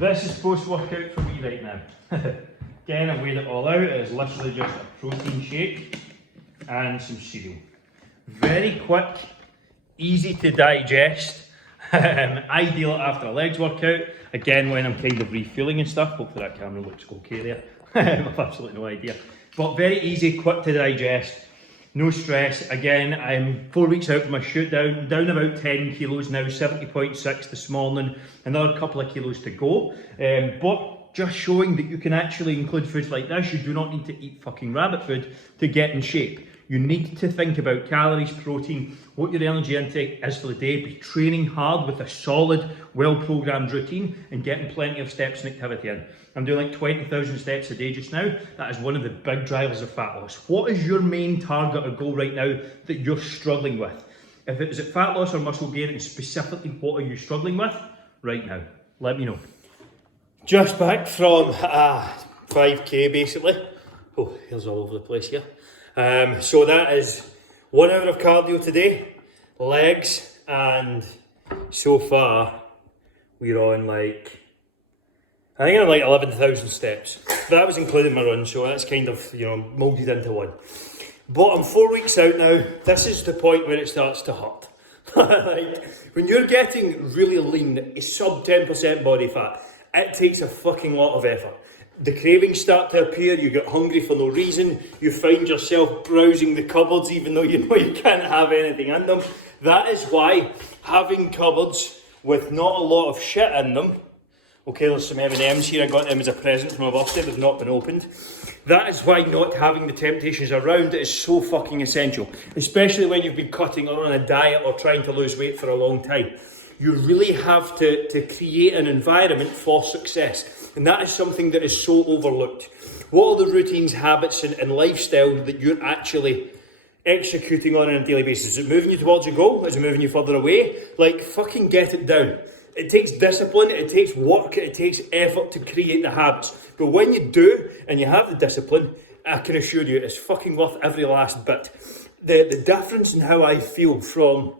This is post-workout for me right now. Again, I've weighed it all out. It is literally just a protein shake and some cereal. Very quick, easy to digest. Ideal after a legs workout. Again, when I'm kind of refueling and stuff. Hopefully that camera looks okay there. I've absolutely no idea. But very easy, quick to digest. No stress. Again, I'm 4 weeks out from my shoot, down about 10 kilos now, 70.6 this morning, another couple of kilos to go. But just showing that you can actually include foods like this. You do not need to eat fucking rabbit food to get in shape. You need to think about calories, protein, what your energy intake is for the day, be training hard with a solid, well-programmed routine and getting plenty of steps and activity in. I'm doing like 20,000 steps a day just now. That is one of the big drivers of fat loss. What is your main target or goal right now that you're struggling with? Is it fat loss or muscle gain, and specifically what are you struggling with right now? Let me know. Just back from 5k basically. Oh, hair's all over the place here. So that is 1 hour of cardio today, legs, and so far we're on like, I think I'm like 11,000 steps. That was including my run, so that's kind of, you know, moulded into one. But I'm 4 weeks out now. This is the point where it starts to hurt. Like, when you're getting really lean, sub 10% body fat, it takes a fucking lot of effort. The cravings start to appear, you get hungry for no reason, you find yourself browsing the cupboards even though you know you can't have anything in them. That is why having cupboards with not a lot of shit in them, okay, there's some M&Ms here, I got them as a present for my birthday, they've not been opened. That is why not having the temptations around is so fucking essential, especially when you've been cutting or on a diet or trying to lose weight for a long time. You really have to create an environment for success. And that is something that is so overlooked. What are the routines, habits, and lifestyle that you're actually executing on a daily basis? Is it moving you towards your goal? Is it moving you further away? Like, fucking get it down. It takes discipline, it takes work, it takes effort to create the habits. But when you do, and you have the discipline, I can assure you, it's fucking worth every last bit. The difference in how I feel from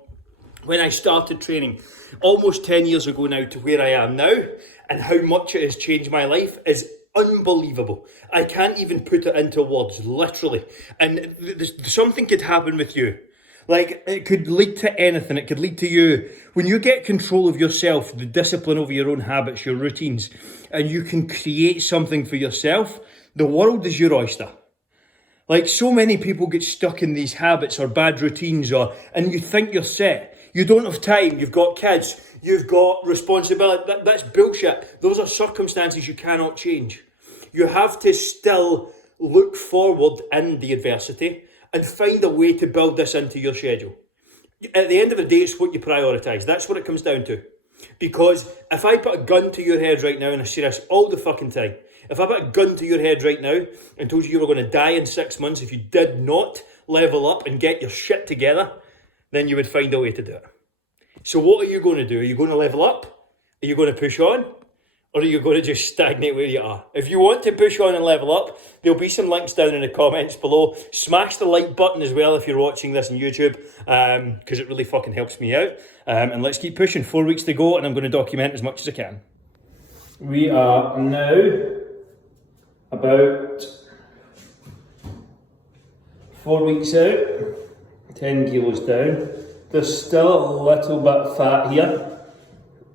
when I started training almost 10 years ago now to where I am now, and how much it has changed my life is unbelievable. I can't even put it into words, literally. And something could happen with you. Like, it could lead to anything. It could lead to you. When you get control of yourself, the discipline over your own habits, your routines, and you can create something for yourself, the world is your oyster. Like, so many people get stuck in these habits or bad routines, and you think you're set. You don't have time, you've got kids, you've got responsibility. That's bullshit. Those are circumstances you cannot change. You have to still look forward in the adversity and find a way to build this into your schedule. At the end of the day, it's what you prioritise. That's what it comes down to. Because if I put a gun to your head right now, and I say this all the fucking time, if I put a gun to your head right now and told you were going to die in 6 months if you did not level up and get your shit together, then you would find a way to do it. So what are you going to do? Are you going to level up? Are you going to push on? Or are you going to just stagnate where you are? If you want to push on and level up, there'll be some links down in the comments below. Smash the like button as well if you're watching this on YouTube, because it really fucking helps me out. And let's keep pushing. 4 weeks to go, and I'm going to document as much as I can. We are now about 4 weeks out, 10 kilos down. There's still a little bit fat here.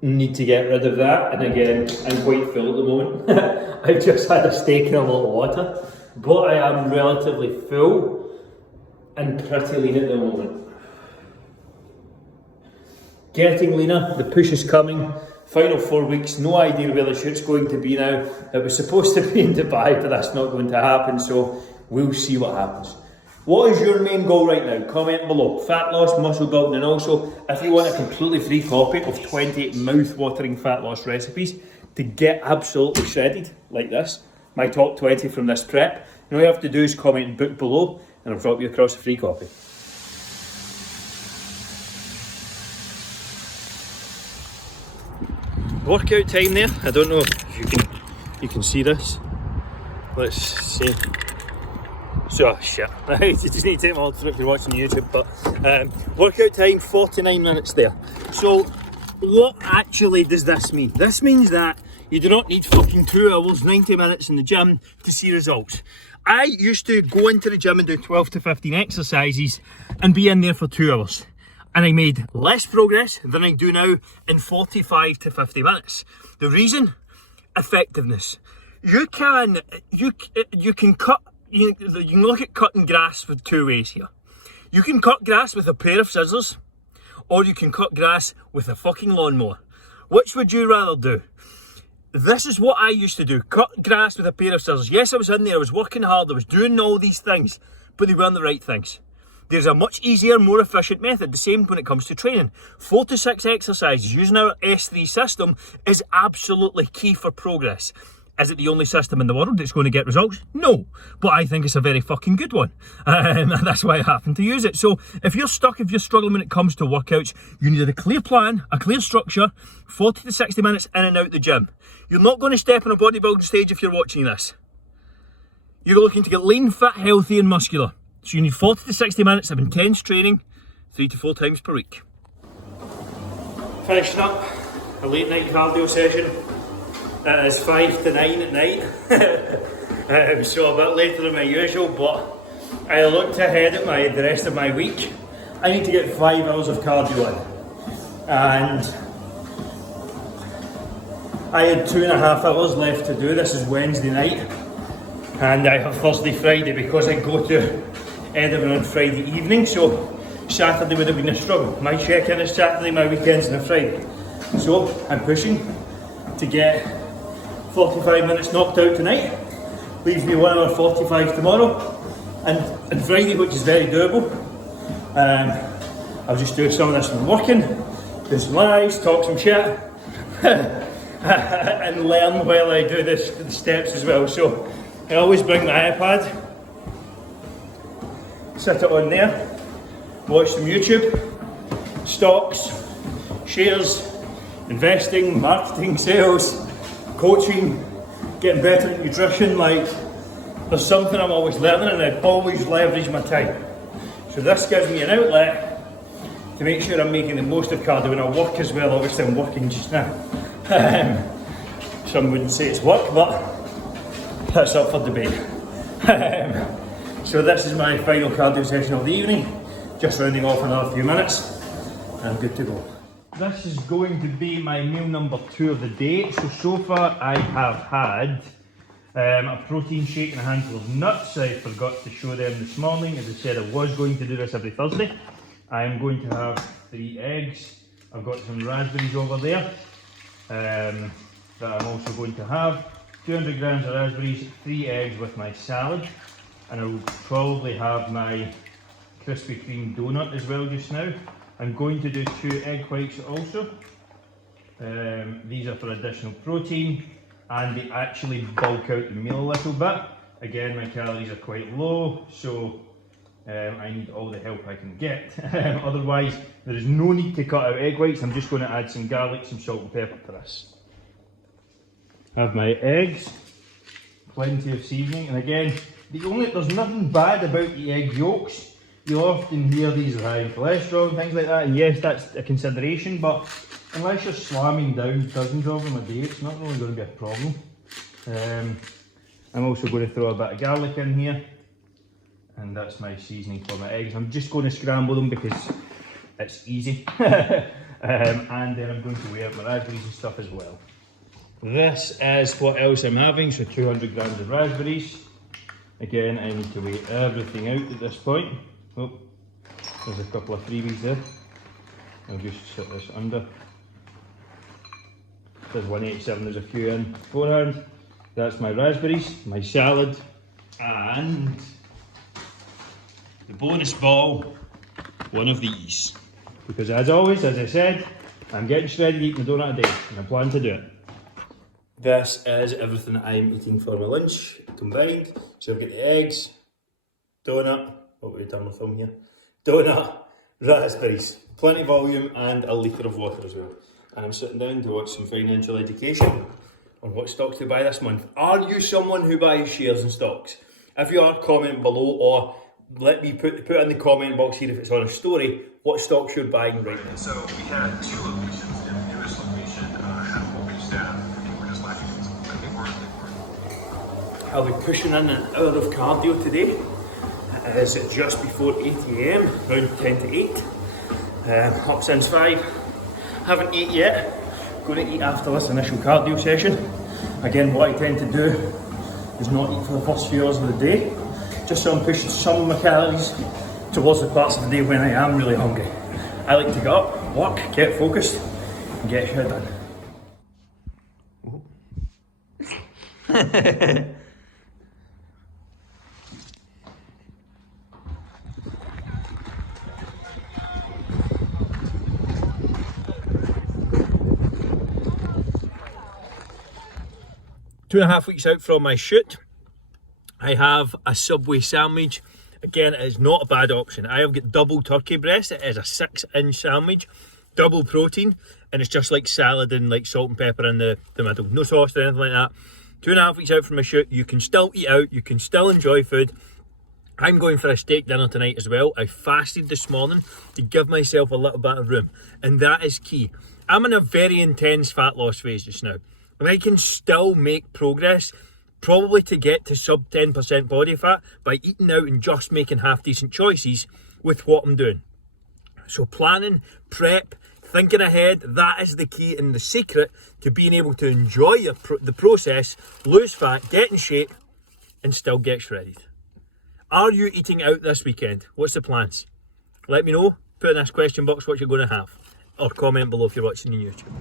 Need to get rid of that, and again, I'm quite full at the moment. I've just had a steak and a lot of water, but I am relatively full and pretty lean at the moment. Getting leaner, the push is coming. Final 4 weeks, no idea where the shoot's going to be now. It was supposed to be in Dubai, but that's not going to happen, so we'll see what happens. What is your main goal right now? Comment below. Fat loss, muscle building, and also if you want a completely free copy of 20 mouth-watering fat loss recipes to get absolutely shredded like this, my top 20 from this prep, all you have to do is comment and book below, and I'll drop you across a free copy. Workout time there. I don't know if you can see this. Let's see. So, shit, you just need to take my word for it if you're watching YouTube, but workout time, 49 minutes there. So, what actually does this mean? This means that You do not need fucking 2 hours, 90 minutes in the gym to see results. I used to go into the gym and do 12 to 15 exercises and be in there for 2 hours. And I made less progress than I do now in 45 to 50 minutes. The reason? Effectiveness. You can look at cutting grass with 2 ways here. You can cut grass with a pair of scissors, or you can cut grass with a fucking lawnmower. Which would you rather do? This is what I used to do, cut grass with a pair of scissors. Yes, I was in there, I was working hard, I was doing all these things, but they weren't the right things. There's a much easier, more efficient method, the same when it comes to training. 4 to 6 exercises using our S3 system is absolutely key for progress. Is it the only system in the world that's going to get results? No, but I think it's a very fucking good one. That's why I happen to use it. So if you're stuck, if you're struggling when it comes to workouts, you need a clear plan, a clear structure, 40 to 60 minutes in and out the gym. You're not going to step on a bodybuilding stage if you're watching this. You're looking to get lean, fit, healthy and muscular. So you need 40 to 60 minutes of intense training, 3 to 4 times per week. Finishing up a late night cardio session. It is 5 to 9 at night, so a bit later than my usual, but I looked ahead at the rest of my week. I need to get 5 hours of cardio in, and I had 2.5 hours left to do. This is Wednesday night, and I have Thursday, Friday, because I go to Edinburgh on Friday evening, so Saturday would have been a struggle. My check-in is Saturday, my weekend's on a Friday. So I'm pushing to get 45 minutes knocked out tonight, leaves me 1 hour 45 tomorrow, and Friday, which is very doable. I'll just do some of this when I'm working, do some lies, talk some shit, and learn while I do the steps as well. So I always bring my iPad, sit it on there, watch some YouTube, stocks, shares, investing, marketing, sales, coaching, getting better at nutrition. Like, there's something I'm always learning, and I always leverage my time. So this gives me an outlet to make sure I'm making the most of cardio, and I work as well. Obviously I'm working just now. Some wouldn't say it's work, but that's up for debate. So this is my final cardio session of the evening, just rounding off another few minutes, and I'm good to go. This is going to be my meal number 2 of the day. So far I have had a protein shake and a handful of nuts. I forgot to show them this morning. As I said, I was going to do this every Thursday. I'm going to have 3 eggs. I've got some raspberries over there that I'm also going to have. 200 grams of raspberries, 3 eggs with my salad. And I will probably have my Krispy Kreme donut as well just now. I'm going to do 2 egg whites also. These are for additional protein, and they actually bulk out the meal a little bit. Again, my calories are quite low, so I need all the help I can get. Otherwise, there is no need to cut out egg whites. I'm just going to add some garlic, some salt and pepper to this. I have my eggs, plenty of seasoning, and again, there's nothing bad about the egg yolks. You'll often hear these are high in cholesterol and things like that, and yes, that's a consideration, but unless you're slamming down dozens of them a day, it's not really going to be a problem. I'm also going to throw a bit of garlic in here, and that's my seasoning for my eggs. I'm just going to scramble them because it's easy. And then I'm going to weigh up my raspberries and stuff as well. This is what else I'm having, so 200 grams of raspberries. Again, I need to weigh everything out at this point. Oh, there's a couple of freebies there. I'll just set this under. There's 187, there's a few in beforehand. That's my raspberries, my salad, and the bonus ball, one of these. Because as always, as I said, I'm getting shredded eating a donut a day, and I plan to do it. This is everything I'm eating for my lunch combined. So I've got the eggs, donut, what would we turn the film here? Donut, raspberries, plenty of volume, and a litre of water as well. And I'm sitting down to watch some financial education on what stocks to buy this month. Are you someone who buys shares and stocks? If you are, comment below, or let me put in the comment box here if it's on a story, what stocks you're buying right now. So we had 2 locations, and in this location, had a full staff, and we're just lacking I'll be pushing in an hour of cardio today. It is just before 8 AM, around 10 to 8. Up since 5. Haven't eaten yet. Going to eat after this initial cardio session. Again, what I tend to do is not eat for the first few hours of the day, just so I'm pushing some of my calories towards the parts of the day when I am really hungry. I like to get up, work, get focused, and get shit done. 2.5 weeks out from my shoot, I have a Subway sandwich. Again, it is not a bad option. I have got double turkey breast. It is a 6-inch sandwich, double protein, and it's just like salad and like salt and pepper in the middle. No sauce or anything like that. 2.5 weeks out from my shoot, you can still eat out, you can still enjoy food. I'm going for a steak dinner tonight as well. I fasted this morning to give myself a little bit of room, and that is key. I'm in a very intense fat loss phase just now, and I can still make progress, probably to get to sub 10% body fat by eating out and just making half decent choices with what I'm doing. So planning, prep, thinking ahead, that is the key and the secret to being able to enjoy the process, lose fat, get in shape, and still get shredded. Are you eating out this weekend? What's the plans? Let me know. Put in this question box what you're going to have, or comment below if you're watching on YouTube.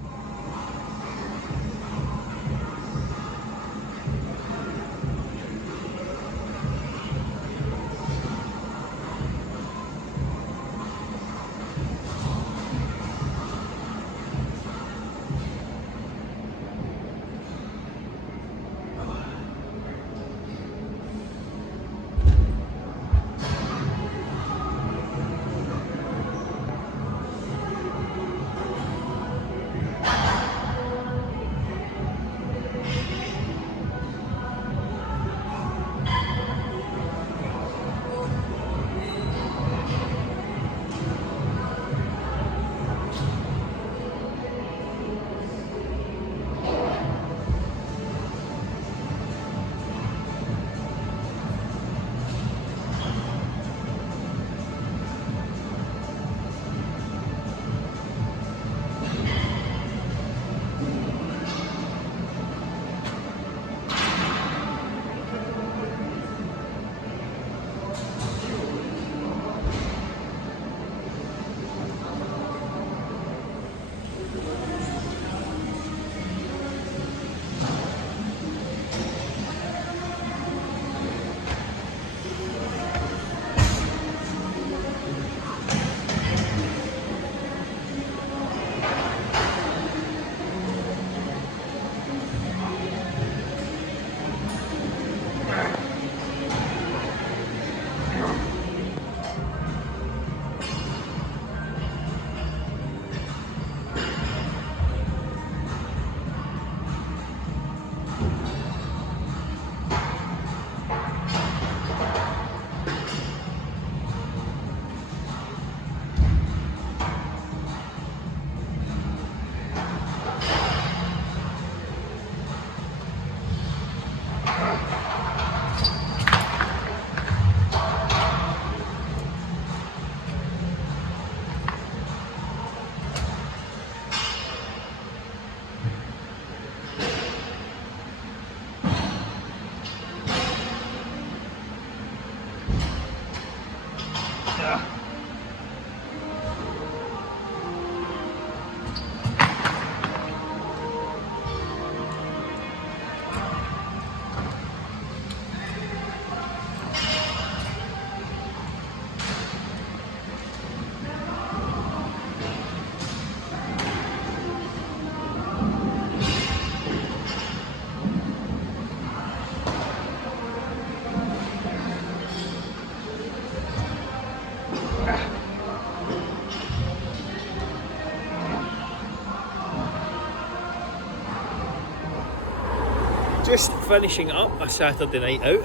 Just finishing up a Saturday night out,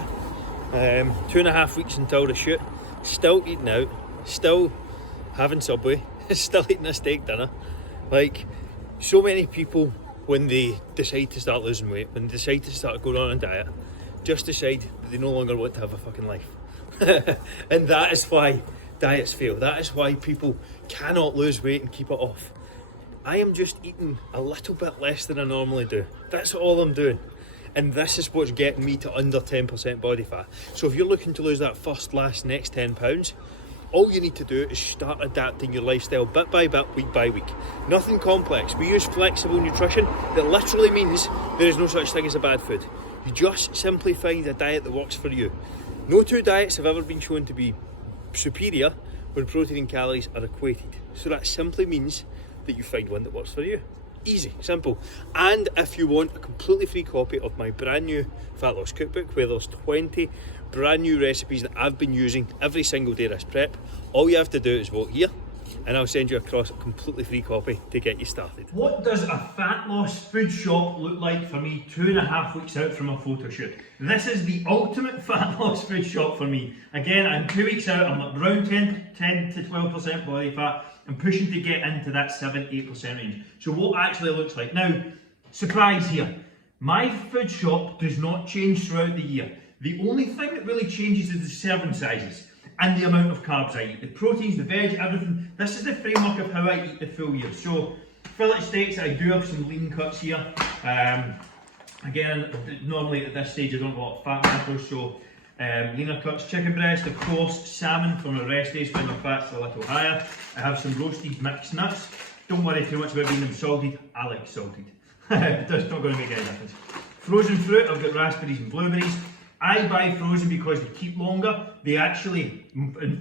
2.5 weeks until the shoot, still eating out, still having Subway, still eating a steak dinner. Like, so many people, when they decide to start losing weight, when they decide to start going on a diet, just decide that they no longer want to have a fucking life. And that is why diets fail. That is why people cannot lose weight and keep it off. I am just eating a little bit less than I normally do. That's all I'm doing. And this is what's getting me to under 10% body fat. So if you're looking to lose that first, last, next 10 pounds, all you need to do is start adapting your lifestyle bit by bit, week by week. Nothing complex. We use flexible nutrition. That literally means there is no such thing as a bad food. You just simply find a diet that works for you. No two diets have ever been shown to be superior when protein and calories are equated. So that simply means that you find one that works for you. Easy, simple. And if you want a completely free copy of my brand new fat loss cookbook, where there's 20 brand new recipes that I've been using every single day this prep, all you have to do is vote here and I'll send you across a completely free copy to get you started. What does a fat loss food shop look like for me 2.5 weeks out from a photo shoot? This is the ultimate fat loss food shop for me. Again, I'm 2 weeks out, I'm at around 10 to 12% body fat. I'm pushing to get into that 7-8% range. So what actually looks like. Now, surprise here, my food shop does not change throughout the year. The only thing that really changes is the serving sizes and the amount of carbs I eat. The proteins, the veg, everything. This is the framework of how I eat the full year. So, fillet steaks, I do have some lean cuts here. Again, normally at this stage I don't have a lot of fat macros, so leaner cuts, chicken breast, of course, salmon from a rest days when my fat's a little higher. I have some roasted mixed nuts. Don't worry too much about being them salted. I like salted. It's not going to make any difference. Frozen fruit, I've got raspberries and blueberries. I buy frozen because they keep longer. They actually,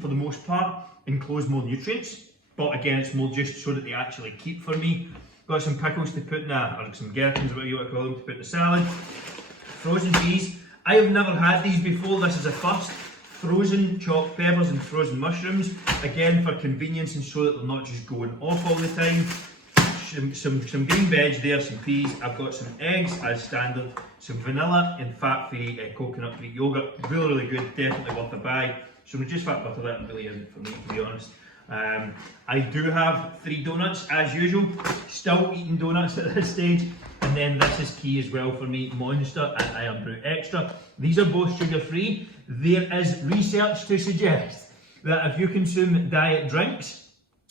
for the most part, enclose more nutrients. But again, it's more just so that they actually keep for me. Got some pickles to put in that, or some gherkins, whatever you want to call them, to put in the salad. Frozen peas. I have never had these before, this is a first. Frozen chopped peppers and frozen mushrooms. Again, for convenience and so that they're not just going off all the time. Some green veg there, some peas. I've got some eggs as standard, some vanilla and fat-free coconut-free yogurt. Really, really good, definitely worth a buy. Some just fat butter, that really isn't for me, to be honest. I do have 3 donuts as usual, still eating donuts at this stage. And then this is key as well for me, Monster and Iron Brew Extra. These are both sugar-free. There is research to suggest that if you consume diet drinks,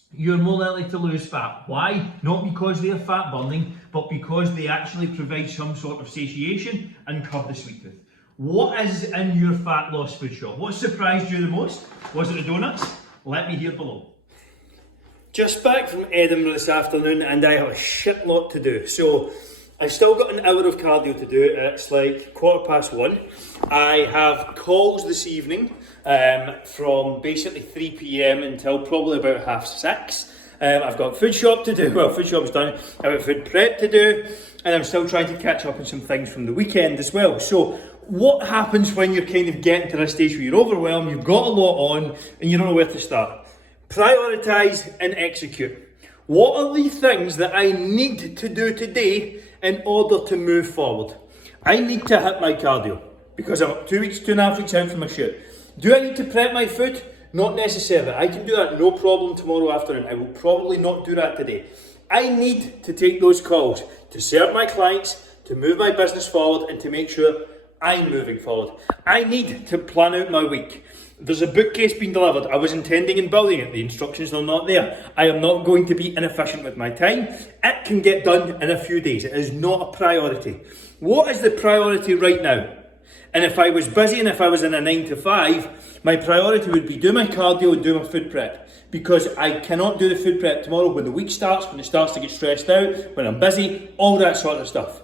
you're more likely to lose fat. Why? Not because they are fat burning, but because they actually provide some sort of satiation and curb the sweet tooth. What is in your fat loss food shop? What surprised you the most? Was it the donuts? Let me hear below. Just back from Edinburgh this afternoon and I have a shit lot to do. So I've still got an hour of cardio to do. It's like 1:15. I have calls this evening from basically 3 p.m. until probably about 6:30. I've got food shop to do. Well, food shop's done. I've got food prep to do, and I'm still trying to catch up on some things from the weekend as well. So what happens when you're kind of getting to this stage where you're overwhelmed, you've got a lot on, and you don't know where to start? Prioritise and execute. What are the things that I need to do today in order to move forward? I need to hit my cardio because I'm 2.5 weeks out from my shoot. Do I need to prep my food? Not necessarily. I can do that no problem tomorrow afternoon. I will probably not do that today. I need to take those calls to serve my clients, to move my business forward and to make sure I'm moving forward. I need to plan out my week. There's a bookcase being delivered. I was intending in building it. The instructions are not there. I am not going to be inefficient with my time. It can get done in a few days. It is not a priority. What is the priority right now? And if I was busy and if I was in a 9 to 5, my priority would be do my cardio and do my food prep. Because I cannot do the food prep tomorrow when the week starts, when it starts to get stressed out, when I'm busy, all that sort of stuff.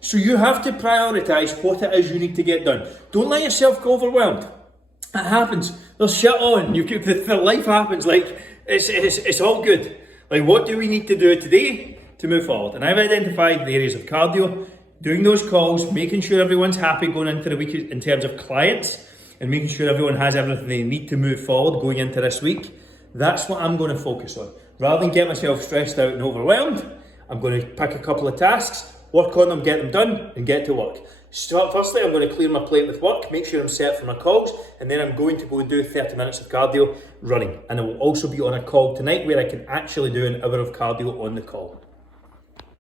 So you have to prioritise what it is you need to get done. Don't let yourself go overwhelmed. It happens. There's shit on. The life happens. Like it's all good. Like what do we need to do today to move forward? And I've identified the areas of cardio, doing those calls, making sure everyone's happy going into the week in terms of clients, and making sure everyone has everything they need to move forward going into this week. That's what I'm going to focus on. Rather than get myself stressed out and overwhelmed, I'm going to pick a couple of tasks, work on them, get them done, and get to work. Firstly, I'm going to clear my plate with work, make sure I'm set for my calls, and then I'm going to go and do 30 minutes of cardio running. And I will also be on a call tonight where I can actually do an hour of cardio on the call.